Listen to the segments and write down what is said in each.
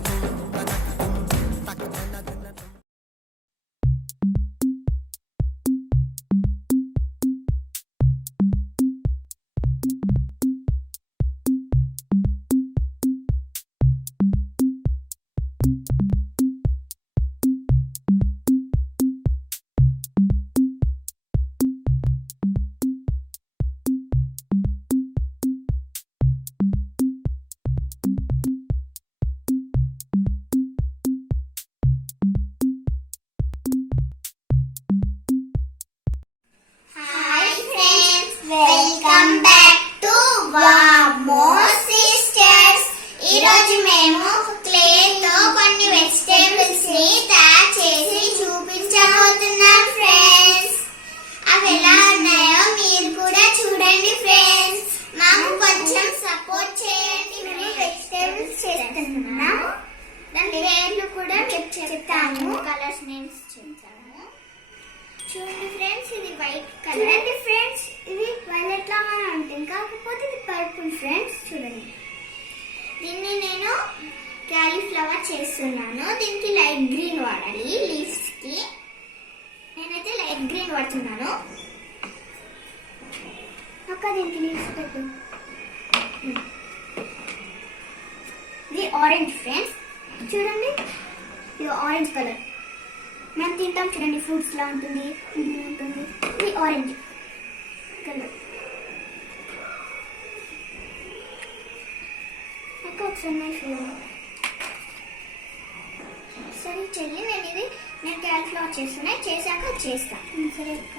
go. White colour. చూడండి friends ఇది violet లాగానే ఉంటుంది. కాకపోతే ఇది పర్పుల్ ఫ్రెండ్స్ చూడండి. దీన్ని నేను క్యాలీఫ్లవర్ చేస్తున్నాను. దీనికి లైట్ గ్రీన్ వాడాలి లీవ్స్కి నేనైతే లైట్ గ్రీన్ వాడుతున్నాను. అక్క దీనికి లీవ్స్ పెట్టు. ఇది ఆరెంజ్ ఫ్రెండ్స్. చూడండి ఇది ఆరెంజ్ కలర్. మనం తింటాం చూడండి ఫ్రూట్స్ లా ఉంటుంది ఉంటుంది. ఇది ఆరెంజ్ కలర్ అక్క ఒకసారి నేను చూడండి సరే చెల్లి నేను ఇది నేను క్యాల్కులేట్ చేస్తున్నా. చేశాక చేస్తా. సరే అక్క.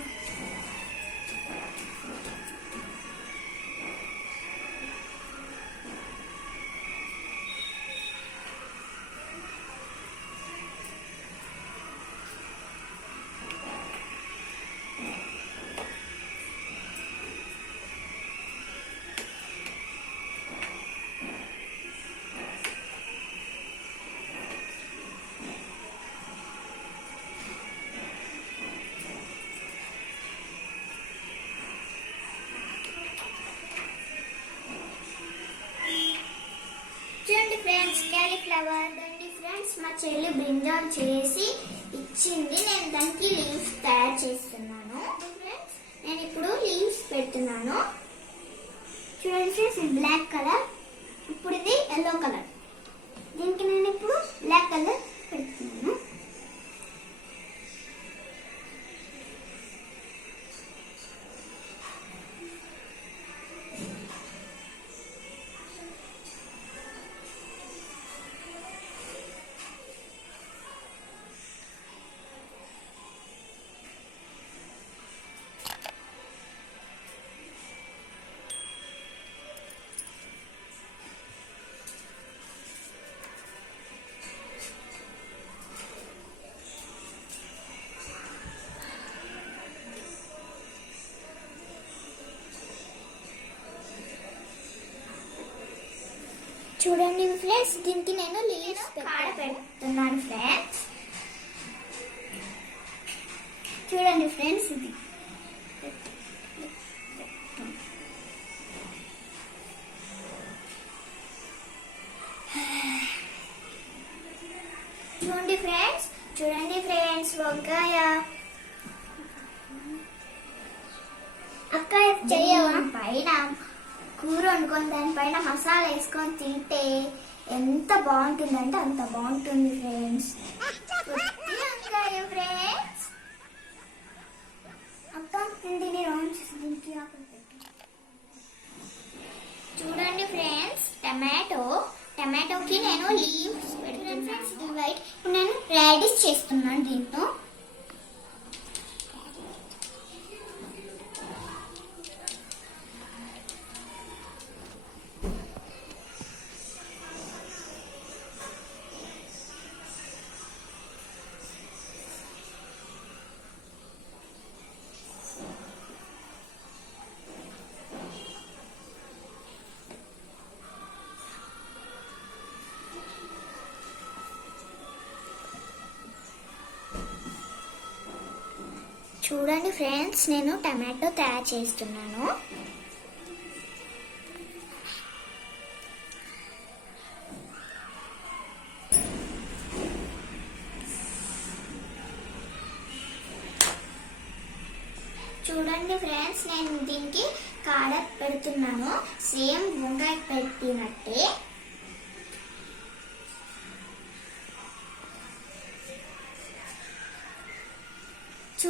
మా చెల్లి బ్రింజాన్ చేసి ఇచ్చింది. నేను దానికి లీవ్స్ తయారు చేస్తున్నాను. నేను ఇప్పుడు లీవ్స్ పెడుతున్నాను. చూడండి ఫ్రెండ్స్ బ్లాక్ కలర్ ఇప్పుడు ఇది ఎల్లో కలర్ దీనికి నేను ఇప్పుడు బ్లాక్ కలర్ పెడుతున్నాను. చూడండి ఫ్రెండ్స్ దీనికి నేను లీవ్స్ పెడుతున్నాను ఫ్రెండ్స్. చూడండి ఫ్రెండ్స్ ఇది. చూడండి ఫ్రెండ్స్ చూడండి ఫ్రెండ్స్ వంకాయ. అక్క చెయ్యవా? పైన కూర వండుకొని దానిపైన మసాలా వేసుకొని తింటే ఎంత బాగుంటుందంటే అంత బాగుంటుంది ఫ్రెండ్స్. వంకాయ ఫ్రెండ్స్. అక్క నేను దీన్ని రౌండ్ చేసి దీనికి ఆకులు పెట్టు. చూడండి ఫ్రెండ్స్ టమాటో. టమాటోకి నేను లీవ్స్ పెడుతున్నాను ఫ్రెండ్స్ వైట్ ఇప్పుడు నేను రాడిష్ చేస్తున్నాను దీంతో. చూడండి ఫ్రెండ్స్ నేను టమాటో తయారు చేస్తున్నాను. చూడండి ఫ్రెండ్స్ నేను దీనికి కాడ పెడుతున్నాను. సేమ్ వంకాయ పెట్టినట్టే.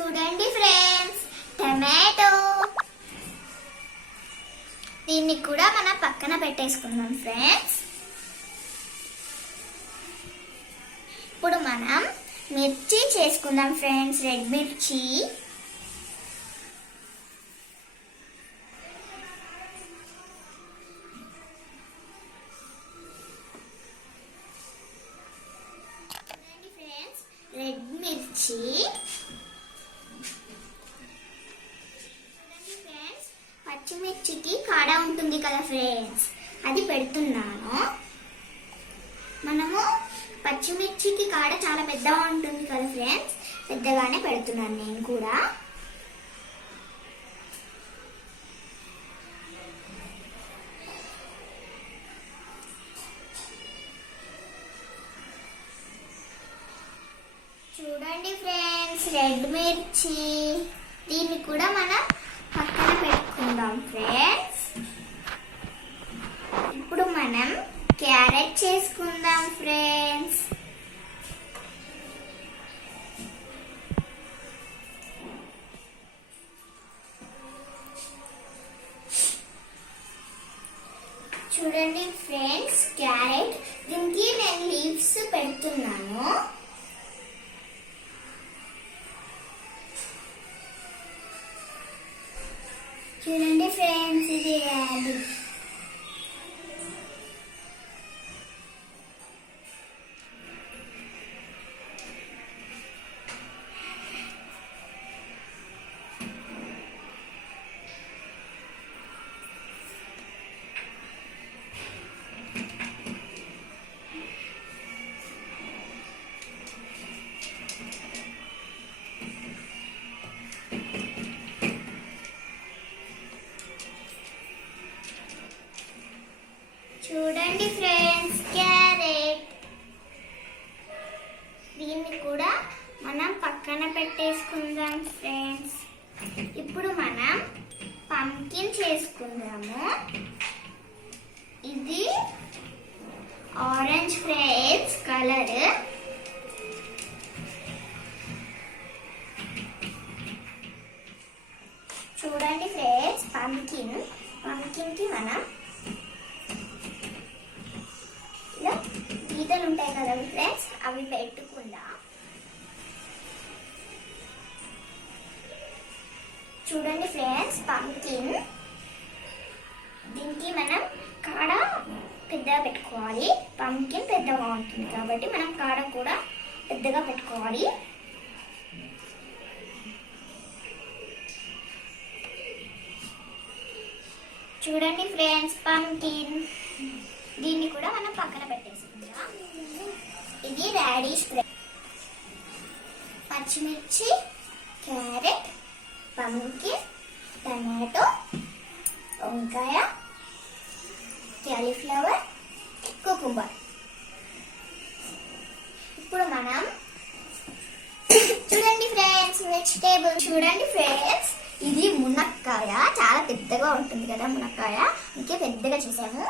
చూడండి ఫ్రెండ్స్ టమాటో. దీన్ని కూడా మనం పక్కన పెట్టేసుకుందాం ఫ్రెండ్స్. ఇప్పుడు మనం మిర్చి చేసుకుందాం ఫ్రెండ్స్ రెడ్ మిర్చి. పచ్చిమిర్చికి కాడ ఉంటుంది కదా ఫ్రెండ్స్ అది పెడుతున్నాను. మనము పచ్చిమిర్చికి కాడ చాలా పెద్దగా ఉంటుంది కదా ఫ్రెండ్స్ పెద్దగానే పెడుతున్నాను నేను కూడా. చూడండి ఫ్రెండ్స్ రెడ్ మిర్చి. దీన్ని కూడా మనం పక్కన పెట్టుకుందాం ఫ్రెండ్స్ ఇప్పుడు మనం క్యారెట్ చేసుకుందాం ఫ్రెండ్స్ చూడండి ఫ్రెండ్స్ క్యారెట్. దీనికి నేను లీవ్స్ ఫ్రెండ్స్ ఫ్రెండ్స్ ఇప్పుడు మనం పంకిన్ చేసుకుందాము. ఇది ఆరెంజ్ ఫ్రెండ్స్ కలర్ చూడండి ఫ్రెండ్స్ పంకిన్ పంకిన్కి మనం ఇలా గీతలు ఉంటాయి కదా ఫ్రెండ్స్ అవి పెట్టుకుందాం. చూడండి ఫ్రెండ్స్ పంకిన్. దీనికి మనం కాడ పెద్దగా పెట్టుకోవాలి. పంకిన్ పెద్దగా ఉంటుంది కాబట్టి మనం కాడ కూడా పెద్దగా పెట్టుకోవాలి. చూడండి ఫ్రెండ్స్ పంకిన్. దీన్ని కూడా మనం పక్కన పెట్టేసుకుందాం. ఇది రాడిష్ పచ్చిమిర్చి క్యారెట్ పంకిన్ టమాటో వంకాయ క్యాలీఫ్లవర్ కుకుంబర్. ఇప్పుడు మనం చూడండి ఫ్రెండ్స్ వెజిటేబుల్ చూడండి ఫ్రెండ్స్. ఇది మునక్కాయ. చాలా పెద్దగా ఉంటుంది కదా మునక్కాయ. ఇంకే పెద్దగా చేసాము.